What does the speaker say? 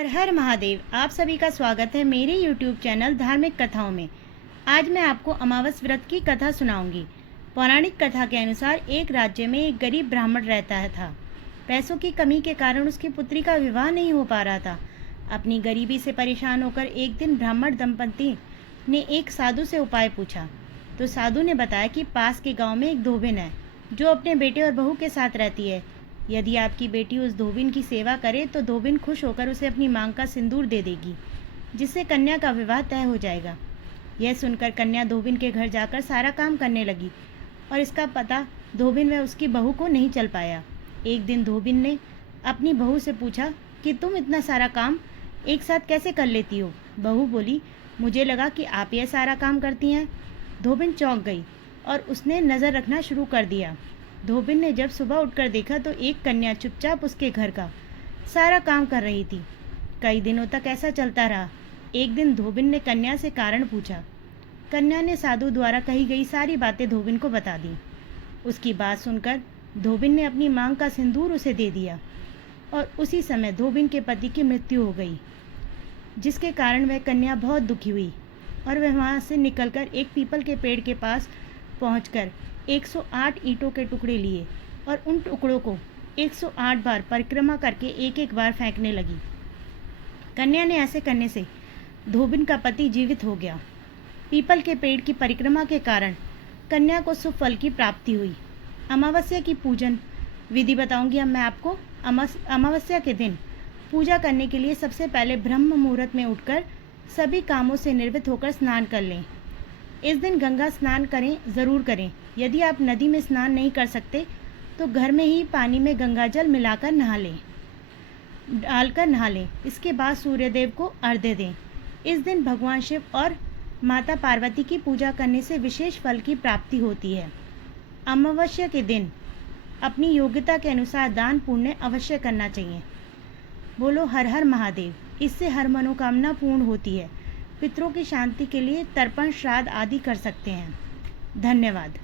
हर हर महादेव। आप सभी का स्वागत है मेरे YouTube चैनल धार्मिक कथाओं में। आज मैं आपको अमावस व्रत की कथा सुनाऊंगी। पौराणिक कथा के अनुसार एक राज्य में एक गरीब ब्राह्मण रहता था। पैसों की कमी के कारण उसकी पुत्री का विवाह नहीं हो पा रहा था। अपनी गरीबी से परेशान होकर एक दिन ब्राह्मण दंपति ने एक साधु से उपाय पूछा। तो साधु ने बताया कि पास के गाँव में एक धोबिन है जो अपने बेटे और बहू के साथ रहती है। यदि आपकी बेटी उस धोबिन की सेवा करे तो धोबिन खुश होकर उसे अपनी मांग का सिंदूर दे देगी, जिससे कन्या का विवाह तय हो जाएगा। यह सुनकर कन्या धोबिन के घर जाकर सारा काम करने लगी और इसका पता धोबिन व उसकी बहू को नहीं चल पाया। एक दिन धोबिन ने अपनी बहू से पूछा कि तुम इतना सारा काम एक साथ कैसे कर लेती हो। बहू बोली, मुझे लगा कि आप यह सारा काम करती हैं। धोबिन चौंक गई और उसने नज़र रखना शुरू कर दिया। धोबिन ने जब सुबह उठकर देखा तो एक कन्या चुपचाप उसके घर का सारा काम कर रही थी। कई दिनों तक ऐसा चलता रहा। एक दिन धोबिन ने कन्या से कारण पूछा। कन्या ने साधु द्वारा कही गई सारी बातें धोबिन को बता दी। उसकी बात सुनकर धोबिन ने अपनी मांग का सिंदूर उसे दे दिया और उसी समय धोबिन के पति की मृत्यु हो गई, जिसके कारण वह कन्या बहुत दुखी हुई और वह वहाँ से निकलकर एक पीपल के पेड़ के पास पहुंचकर 108 ईंटों के टुकड़े लिए और उन टुकड़ों को 108 बार परिक्रमा करके एक एक बार फेंकने लगी। कन्या ने ऐसे करने से धोबिन का पति जीवित हो गया। पीपल के पेड़ की परिक्रमा के कारण कन्या को शुभ फल की प्राप्ति हुई। अमावस्या की पूजन विधि बताऊंगी अब मैं आपको। अमावस्या के दिन पूजा करने के लिए सबसे पहले ब्रह्म मुहूर्त में उठकर सभी कामों से निवृत्त होकर स्नान कर लें। इस दिन गंगा स्नान ज़रूर करें। यदि आप नदी में स्नान नहीं कर सकते तो घर में ही पानी में गंगाजल मिलाकर डालकर नहा लें। इसके बाद सूर्यदेव को अर्घ्य दें। इस दिन भगवान शिव और माता पार्वती की पूजा करने से विशेष फल की प्राप्ति होती है। अमावस्या के दिन अपनी योग्यता के अनुसार दान पुण्य अवश्य करना चाहिए। बोलो हर हर महादेव। इससे हर मनोकामना पूर्ण होती है। पितरों की शांति के लिए तर्पण श्राद्ध आदि कर सकते हैं। धन्यवाद।